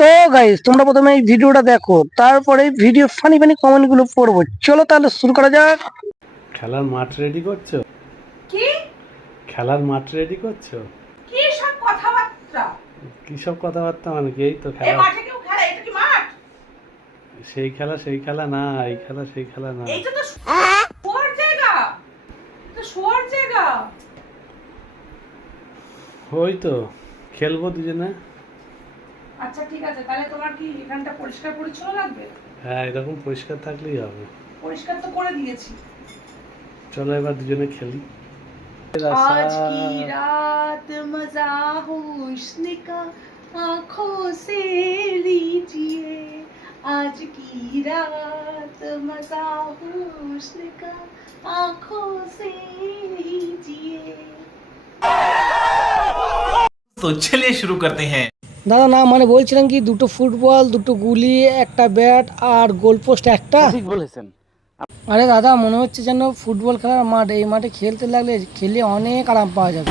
তো গাইস তোমরা প্রথমে এই ভিডিওটা দেখো, তারপরে ভিডিও ফানি ফানি কমেন্ট গুলো পড়বো। চলো তাহলে শুরু করা যাক। খেলার মাঠ রেডি করছো? কি খেলার মাঠ রেডি করছো? কি সব কথাবার্তা? কি সব কথাবার্তা মানে কি? এই তো এই খেলা। মাঠে কেউ খেলে? এটা কি মাঠ? সেই খেলা না, এই খেলা সেই খেলা না। এইটা তো শোয়ার জায়গা, এটা শোয়ার জায়গা। ওই তো খেলবো দুজনে। আচ্ছা ঠিক আছে, তাহলে তোমার কি এখানটা পরিষ্কার পরিচ্ছন্ন লাগবে? হ্যাঁ, এরকম পরিষ্কার থাকলেই হবে। পরিষ্কার তো করে দিয়েছি। চলো এবার দুজনে খেলি। आज की रात मजा हुस्न का आँखों से लीजिए, आज की रात मजा हुस्न का आँखों से लीजिए। तो चलिए शुरू करते हैं। দাদা না মানে বলছিলাম কি, দুটো ফুটবল, দুটো গুলি, একটা ব্যাট আর গোলপোস্ট একটা। ঠিক বলেছেন। আরে দাদা মনে হচ্ছে যেন ফুটবল খেলার মাঠ, এই মাঠে খেলতে লাগলে খেলে অনেক আরাম পাওয়া যাবে।